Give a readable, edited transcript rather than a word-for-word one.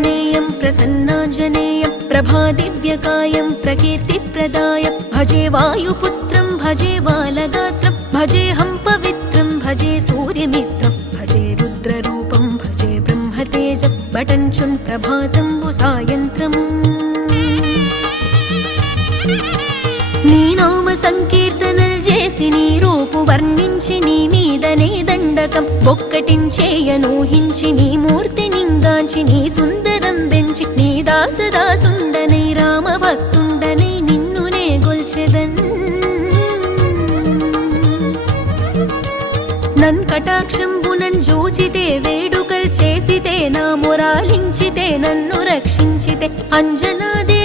ఆంజనేయం ప్రసన్నాంజనేయం ప్రభాదివ్యకాయం ప్రకీర్తిప్రదాయం భజే వాయుపుత్రం భజే బాలగాత్రం భజేహం పవిత్రం భజే సూర్యమిత్రం భజే రుద్రరూపం భజే బ్రహ్మతేజం బటంచున్ ప్రభాతంబు సాయంత్రం నీ నామ సంకీర్తనల్ చేసి నీ రూపు వర్ణించి నీ మీదనే దండకం ఒక్కటించేయనూహించి నీ మూర్తి నింగాంచి నీ సుందరం పెంచి నీ దాసదాసుండనై రామ భక్తుండనై నిన్నునే గొల్చెదన్ నన్ కటాక్షంబునన్ జూచితే వేడుకల్ చేసితే నా మొరాలించితే నన్ను రక్షించితే అంజనాదే